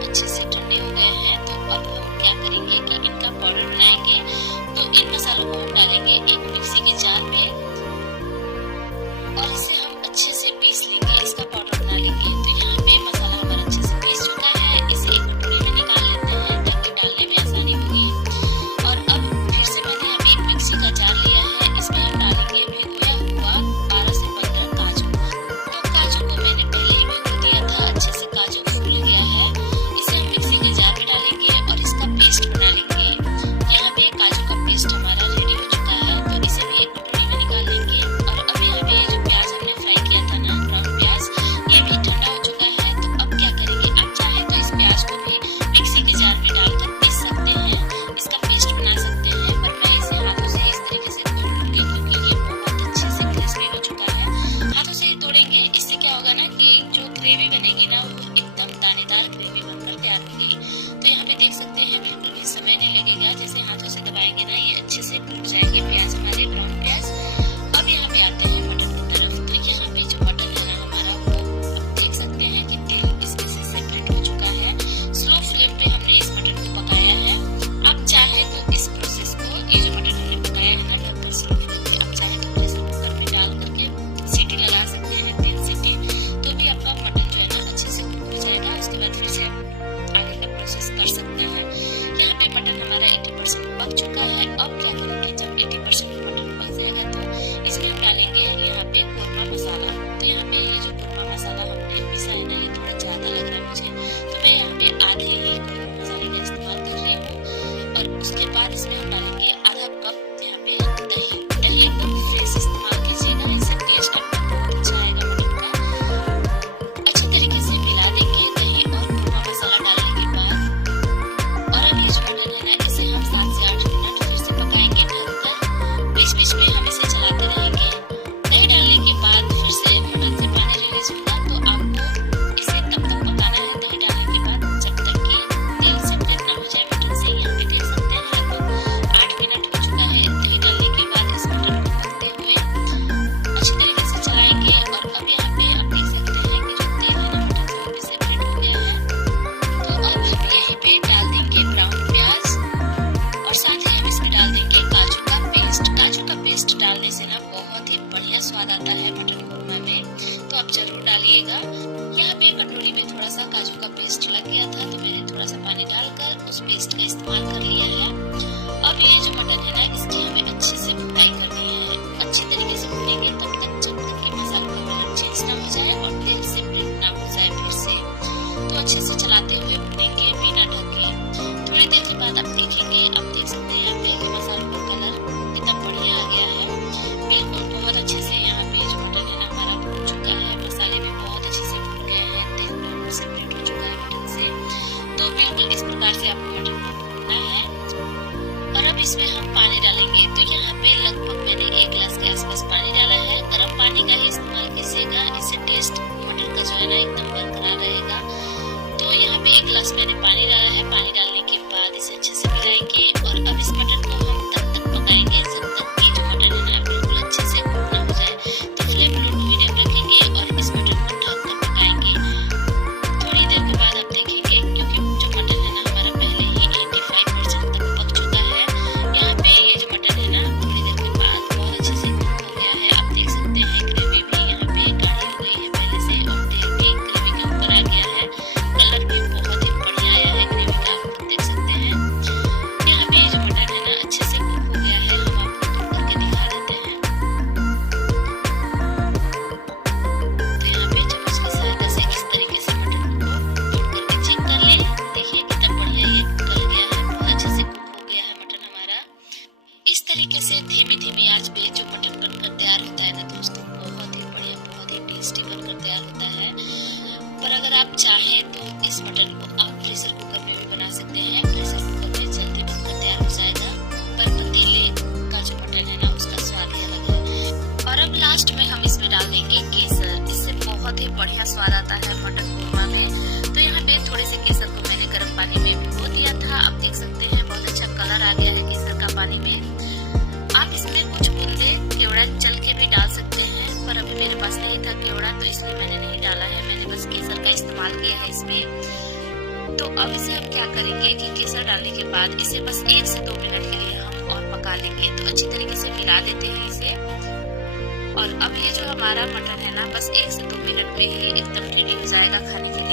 अच्छे से ठंडे हो गए हैं। तो अब हम क्या करेंगे कि इनका पाउडर बनाएंगे। तो इन मसालों को हम डालेंगे एक मिक्सी के जार में और इसे हम अच्छे से पीस लेंगे, इसका पाउडर बना लेंगे। तो यहाँ पे मसाला हमारा अच्छे से पीस चुका है, इसे एक कटोरी में निकाल लेते हैं ताकि डालने में आसानी होगी। और अब फिर से मैंने अभी एक मिक्सी का जार लिया है, इसमें हम डालेंगे भिगोया हुआ 12 से 15 काजू। तो काजू को मैंने पहले ही भिगो दिया था, अच्छे से काजू फूल गया है। इसे हम मिक्सी के जार में डालेंगे और इसका पेस्ट बना लेंगे। यहाँ पे काजू का पेस्ट हमारा रेडी हो चुका है, तो इसे भी एक कटोरी में निकाल लेंगे। और अब यहाँ पे जो प्याज हमने फ्राई किया था ना, ब्राउन प्याज, ये भी ठंडा हो चुका है। तो अब क्या करेंगे, आप चाहे तो इस प्याज को भी मिक्सी के जार में डालकर पीस सकते हैं, इसका पेस्ट बना सकते हैं। पर मैं इसे हाथों से इस तरीके से तोड़ूंगी क्योंकि ये बहुत अच्छे से क्रिस्पी हो चुका है। हाथों से ही तोड़ेंगे, इससे क्या होगा ना कि जो ग्रेवी बनेगी ना वो एकदम दानेदार ग्रेवी बनकर तैयार होगी। तो यहाँ पे देख सकते हैं बिल्कुल भी समय नहीं लगेगा, जैसे हाथों से दबाएंगे ना ये अच्छे से टूट जाएंगे प्याज हमारे, ब्राउन प्याज। अब यहाँ पे आते हैं मटन की तरफ। तो यहाँ पे जो मटन है ना हमारा, वो आप देख सकते हैं कि तेल इसमें से सेपरेट हो चुका है। स्लो फ्लेम पे हमने इस मटन को पकाया है। आप चाहे तो इस प्रोसेस को, ये जो मटन हमने पकाया है ना लगभग स्लो फ्लेम पे, आप चाहे तो प्रेशर कुकर में डाल करके सीटी लगा सकते हैं 3 सीटी, तो भी आपका मटन जो है ना अच्छे से कुक हो जाएगा। उसके बाद फिर से आगे का प्रोसेस कर सकते हैं। यहाँ पे मटन हमारा 80% पक चुका है। अब क्या करेंगे, जब 80% मटन पक जाएगा तो इसमें हम डालेंगे यहाँ पे कोरमा मसाला। तो यहाँ पे ये जो कोरमा मसाला हमने पीसा है ना, ये थोड़ा ज्यादा लग रहा है मुझे, तो मैं यहाँ पे आधे ही कोरमा मसाले का इस्तेमाल कर रही हूँ। और उसके बाद इसमें हम डालेंगे आधा कप यहाँ पे दही। दही एकदम फ्रेश इस्तेमाल कीजिएगा, इससे टेस्ट आपका बहुत अच्छा आएगा मटन का। अच्छी तरीके से मिला देंगे दही और कोरमा मसाला डालने के बाद। और अब ये जो मटन है ना, इसे हम 7 से 8 मिनट फिर से पकाएंगे ढककर। बीच बीच में हम इसे चलाते रहेंगे। दही डालने के बाद फिर से मटन से पानी रिलीज होगा, तो आपको इसे तब तक पकाना है दही डालने के बाद जब तक कि तेल सेपरेट ना हो जाए मटन से। यहाँ पे देख सकते हैं लगभग 8 मिनट हो चुका है दही डालने के बाद इस मटन को पकते हुए। अच्छी तरीके से चलाएंगे। और अब यहाँ पे आप देख सकते हैं कि जो तेल है ना मटन से वो भी सेपरेट हो गया है। तो अब हम यहीं पे डाल देंगे ब्राउन प्याज और साथ ही हम इसमें डाल देंगे काजू का पेस्ट। काजू का पेस्ट डालने से ना बहुत ही बढ़िया स्वाद आता है मटन कोरमा में, तो आप जरूर डालिएगा। यहाँ पे कटोरी में थोड़ा सा काजू का पेस्ट लग गया था, तो मैंने थोड़ा सा पानी डालकर उस पेस्ट का इस्तेमाल कर लिया है। अब ये जो मटन है ना, इसकी हमें अच्छे से फ्राई करनी है। अच्छी तरीके से भूनेंगे तब तक जब तक कि मसालों का कलर चेंज ना हो जाए और तेल सेपरेट ना हो जाए फिर से। तो अच्छे से चलाते हुए भूनेंगे बिना ढके। थोड़ी देर के बाद आप देखेंगे, आप देख सकते हैं यहाँ पे कि मसालों का कलर कितना बढ़िया आ गया है। बिल्कुल बहुत अच्छे से यहाँ पे जो मटन है ना हमारा भून चुका है, मसाले भी बहुत अच्छे से भून गए हैं, तेल बिल्कुल सेपरेट हो चुका है मटन से। तो बिल्कुल इस प्रकार से आपको मटन को भूनना है। और अब इसमें हम पानी डालेंगे। तो यहाँ पे लगभग मैंने 1 गिलास के आसपास पानी डाला है। गर्म पानी का ही इस्तेमाल कीजिएगा, इससे टेस्ट मटन का जो है ना एकदम बरकरार रहेगा। तो यहाँ पे 1 गिलास मैंने पानी डाला है। पानी डालने के बाद इसे अच्छे से मिलाएंगे और अब इस मटन को हम तब तक पकाएंगे जब तक कि जो मटन है ना बिल्कुल अच्छे से कुक ना हो जाए। तो फ्लेम लो टू मीडियम रखेंगे और इस मटन को ढककर पकाएंगे। थोड़ी देर के बाद आप देखेंगे, क्योंकि जो मटन है ना हमारा पहले ही 85% तक पक चुका है। यहाँ पे ये जो मटन है ना थोड़ी देर के बाद बहुत अच्छे से कुक हो गया है। आप देख सकते हैं ग्रेवी भी यहाँ पे गाढ़ी हो गई है पहले से, और तेल भी ग्रेवी के ऊपर आ गया है। कलर भी बहुत ही बढ़िया आया है ग्रेवी का, आप देख सकते हैं। यहाँ पे ये जो मटन है ना अच्छे से कुक हो गया है। हम आपको तोड़ करके दिखा देते हैं। तो यहाँ पे चम्मच की सहायता से इस तरीके से मटन को तोड़ करके चेक कर ले। देखिए कितना बढ़िया ये गल गया है, बहुत अच्छे से कुक हो गया है मटन हमारा। इस तरीके से धीमी धीमी आंच पे जो मटन बनकर तैयार होता है ना दोस्तों, बहुत ही बढ़िया, बहुत ही टेस्टी बनकर तैयार होता है। पर अगर आप चाहें तो इस मटन को आप प्रेशर कुकर में भी बना सकते हैं। प्रेशर कुकर में जल्दी बनकर तैयार हो जाएगा, पर पतीले का जो मटन है ना उसका स्वाद ही अलग है। और अब लास्ट में हम इसमें डाल देंगे केसर, इससे बहुत ही बढ़िया स्वाद आता है मटन कोरमा में। तो यहाँ पे थोड़े से केसर को मैंने गर्म पानी में भिगो दिया था। आप देख सकते हैं बहुत अच्छा कलर आ गया है केसर का पानी में। आप इसमें कुछ बूंदे केवड़ा चल के भी डाल सकते हैं, पर अभी मेरे पास नहीं था केवड़ा, तो इसलिए मैंने नहीं डाला है। मैंने बस केसर का इस्तेमाल किया है इसमें। तो अब इसे हम क्या करेंगे कि केसर डालने के बाद इसे बस 1 से 2 मिनट के लिए हम और पका लेंगे। तो अच्छी तरीके से मिला लेते हैं इसे। और अब ये जो हमारा मटन है ना, बस 1 से 2 मिनट में ही एकदम रेडी हो जाएगा खाने के